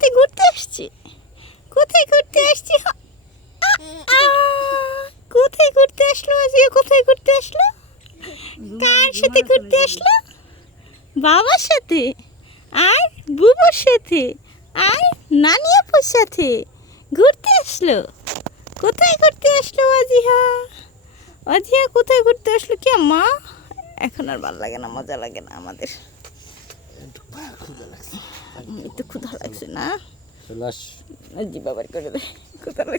সাথে ঘুরতে আসছি। কোথায় ঘুরতে আসছি? কোথায় ঘুরতে আসলো আজিয়া? কোথায় ঘুরতে আসলো? কার সাথে ঘুরতে আসলো? বাবার সাথে আর বুবুর সাথে আর নানি আপুর সাথে ঘুরতে আসলো। কোথায় ঘুরতে আসলো আজিহা? আজিহা কোথায় ঘুরতে আসলো? কি মা এখন আর ভালো লাগে না, মজা লাগে না আমাদের। একটু ক্ষুধা লাগছে না? জি বাবার করে দেয় ক্ষুধা লাগছে।